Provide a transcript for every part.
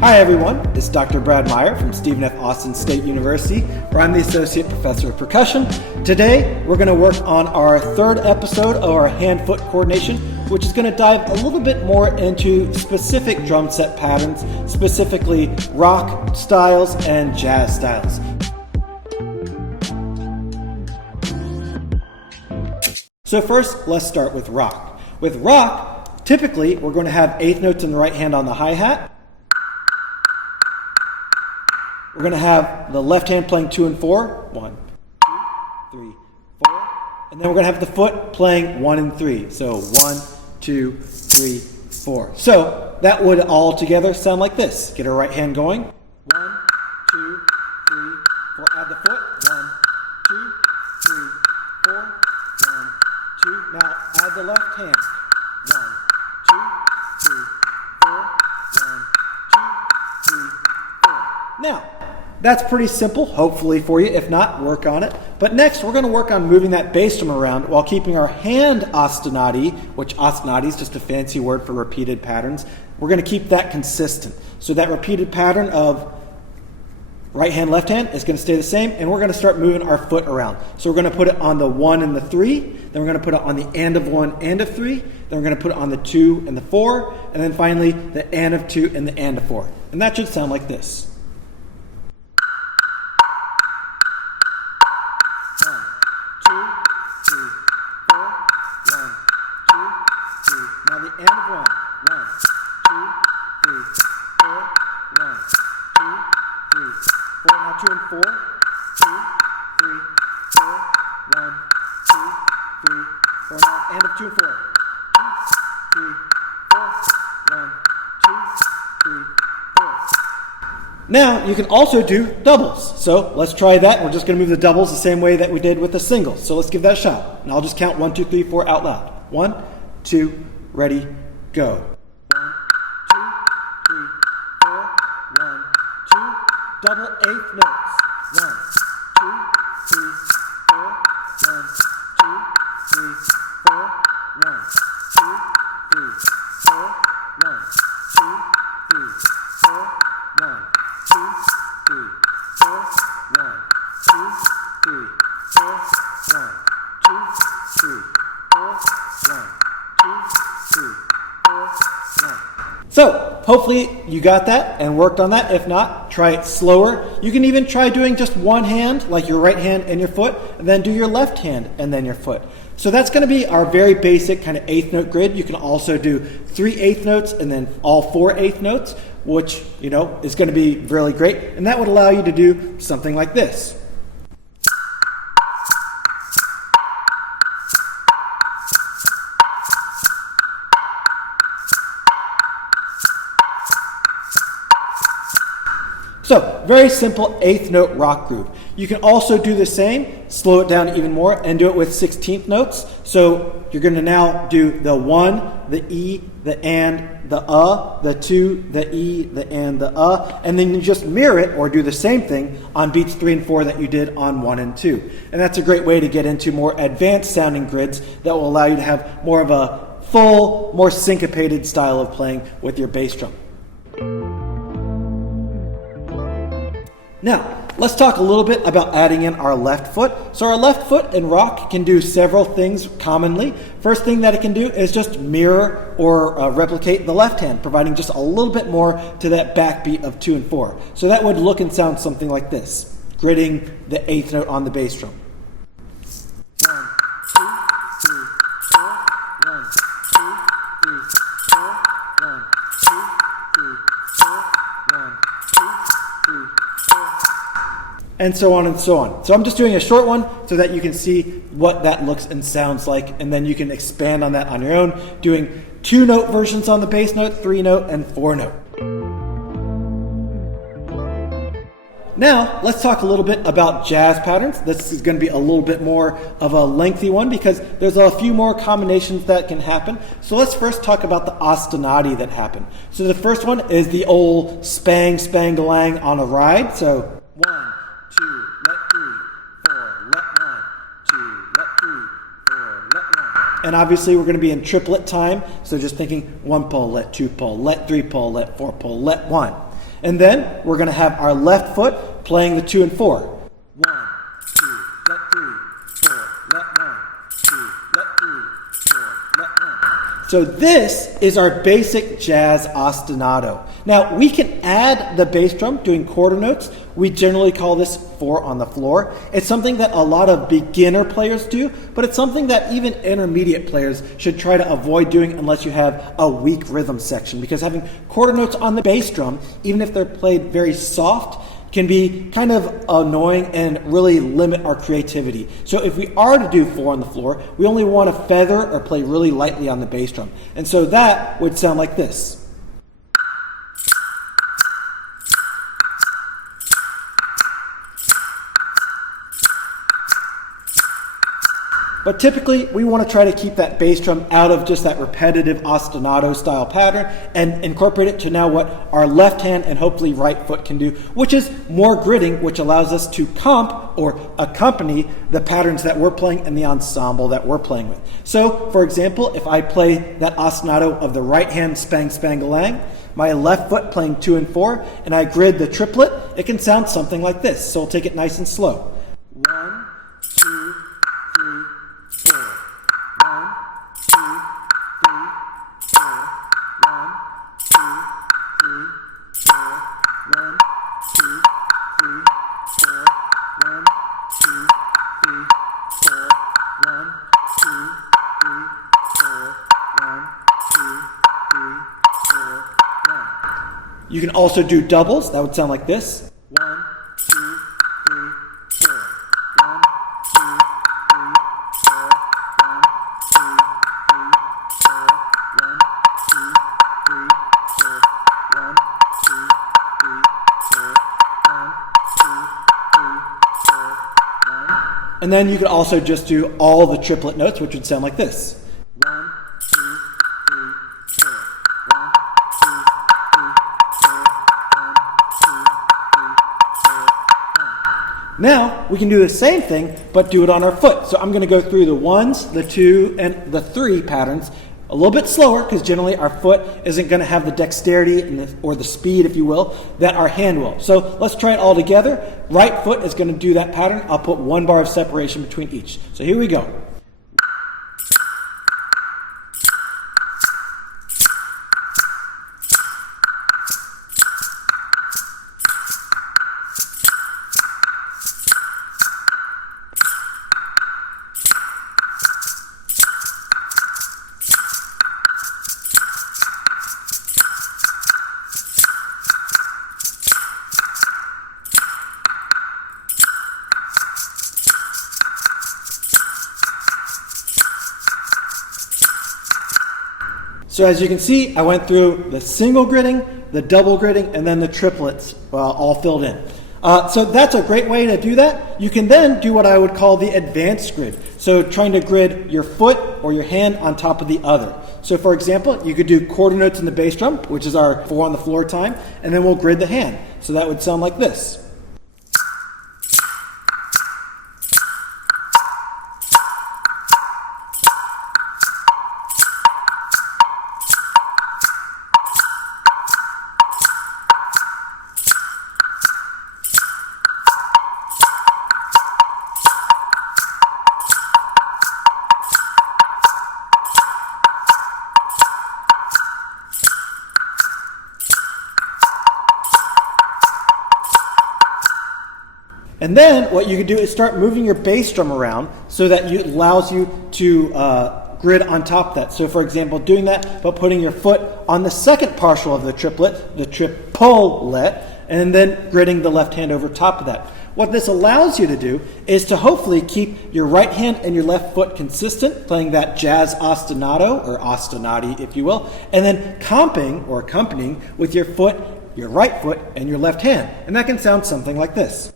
Hi everyone, it's Dr. Brad Meyer from Stephen F. Austin State University, where I'm the Associate Professor of Percussion. Today, we're going to work on our third episode of our hand-foot coordination, which is going to dive a little bit more into specific drum set patterns, specifically rock styles and jazz styles. So first, let's start with rock. With rock, typically, we're going to have eighth notes in the right hand on the hi-hat. We're going to have the left hand playing 2 and 4. 1, 2, 3, 4. And then we're going to have the foot playing 1 and 3. So 1, 2, 3, 4. So that would all together sound like this. Get our right hand going. 1, 2, 3, 4. Add the foot. 1, 2, 3, 4. 1, 2. Now add the left hand. 1, 2, 3, 4. 1, 2, 3, 4. Now, that's pretty simple, hopefully for you. If not, work on it. But next, we're going to work on moving that bass drum around while keeping our hand ostinati, which ostinati is just a fancy word for repeated patterns. We're going to keep that consistent. So that repeated pattern of right hand, left hand is going to stay the same, and we're going to start moving our foot around. So we're going to put it on the 1 and the 3, then we're going to put it on the and of 1 and of 3, then we're going to put it on the 2 and the 4, and then finally the and of 2 and the and of 4. And that should sound like this. Now, you can also do doubles. So let's try that. We're just going to move the doubles the same way that we did with the singles. So let's give that a shot. And I'll just count 1, 2, 3, 4 out loud. 1, 2, ready, go. 1, 2, 3, 4, 1, 2, double eighth notes. 1, 2, 3, 4, 1, 2, 3, 4, 1, 2, 3, 4, 1, 2, 3, 4, 1. 2, 3, 4, 1, 2, 3, 4, 1, 2, 3, 4, 1, 2, 3, 4, 1. So, hopefully you got that and worked on that. If not, try it slower. You can even try doing just one hand, like your right hand and your foot, and then do your left hand and then your foot. So that's going to be our very basic kind of eighth note grid. You can also do 3 eighth notes and then all 4 eighth notes, which, is going to be really great. And that would allow you to do something like this. So, very simple eighth note rock groove. You can also do the same, slow it down even more, and do it with 16th notes. So, you're going to now do the 1, the E, the and, the the 2, the E, the and, the and then you just mirror it or do the same thing on beats 3 and 4 that you did on 1 and 2. And that's a great way to get into more advanced sounding grids that will allow you to have more of a full, more syncopated style of playing with your bass drum. Now, let's talk a little bit about adding in our left foot. So our left foot in rock can do several things commonly. First thing that it can do is just mirror or replicate the left hand, providing just a little bit more to that backbeat of 2 and 4. So that would look and sound something like this, gridding the eighth note on the bass drum. 1, 2, 3, 4, 1, 2, 3, 4, 1, 2, 3, 4, 1, 2, 3, 4. And so on and so on. So I'm just doing a short one so that you can see what that looks and sounds like, and then you can expand on that on your own, doing 2 note versions on the bass note, 3 note, and 4 note. Now, let's talk a little bit about jazz patterns. This is going to be a little bit more of a lengthy one because there's a few more combinations that can happen. So let's first talk about the ostinati that happen. So the first one is the old spang, spang-a-lang on a ride. So 1, 2, let 3, 4, let 1, 2, let 3, 4, let 1. And obviously we're going to be in triplet time. So just thinking 1 pull, let 2 pull, let 3 pull, let 4 pull, let 1. And then we're going to have our left foot playing the 2 and 4. 1, 2, let 3, 4, let 1, 2, let 3, 4, let 1. So this is our basic jazz ostinato. Now we can add the bass drum doing quarter notes. We generally call this 4 on the floor. It's something that a lot of beginner players do, but it's something that even intermediate players should try to avoid doing unless you have a weak rhythm section, because having quarter notes on the bass drum, even if they're played very soft, can be kind of annoying and really limit our creativity. So if we are to do 4 on the floor, we only want to feather or play really lightly on the bass drum. And so that would sound like this. But typically, we want to try to keep that bass drum out of just that repetitive ostinato style pattern and incorporate it to now what our left hand and hopefully right foot can do, which is more gridding, which allows us to comp or accompany the patterns that we're playing and the ensemble that we're playing with. So, for example, if I play that ostinato of the right hand spang spangalang, my left foot playing 2 and 4, and I grid the triplet, it can sound something like this. So we'll take it nice and slow. 1, 2, 3, 4. 1, 2, 3, 4. 1, 2, 3, 4. 1, 2, 3, 4. 1, 2, 3, 4. 1, 2, 3, 4. 1, 2, 3, 4. 1. You can also do doubles. That would sound like this. 1, 2, 3, 4. 1, 2, 3, 4. 1, 2, 3, 4. 1, 2, 3, 4. 1, 2, 3, 4. 1, 2, 3, 4. 1. And then you could also just do all the triplet notes, which would sound like this. 1, 2, 3, 4. 1, 2, 3, 4. 1, 2, 3, 4. 1. Now we can do the same thing, but do it on our foot. So I'm going to go through the 1s, the 2, and the 3 patterns a little bit slower, because generally our foot isn't going to have the dexterity and or the speed, if you will, that our hand will. So let's try it all together. Right foot is going to do that pattern. I'll put 1 bar of separation between each. So here we go. So as you can see, I went through the single gridding, the double gridding, and then the triplets all filled in. So that's a great way to do that. You can then do what I would call the advanced grid. So trying to grid your foot or your hand on top of the other. So for example, you could do quarter notes in the bass drum, which is our 4 on the floor time, and then we'll grid the hand. So that would sound like this. And then what you can do is start moving your bass drum around so that it allows you to grid on top of that. So for example, doing that, but putting your foot on the second partial of the triplet, the triplet, and then gridding the left hand over top of that. What this allows you to do is to hopefully keep your right hand and your left foot consistent, playing that jazz ostinato, or ostinati if you will, and then comping or accompanying with your foot, your right foot, and your left hand. And that can sound something like this.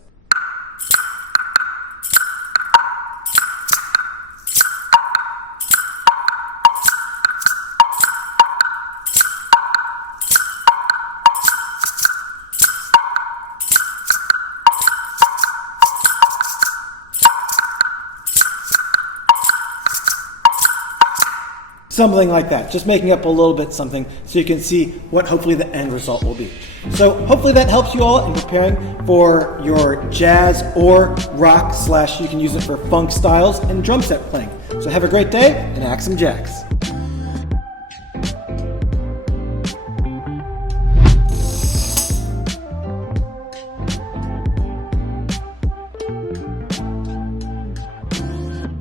Something like that, just making up a little bit something so you can see what hopefully the end result will be. So hopefully that helps you all in preparing for your jazz or rock / you can use it for funk styles and drum set playing. So have a great day and axe some jacks.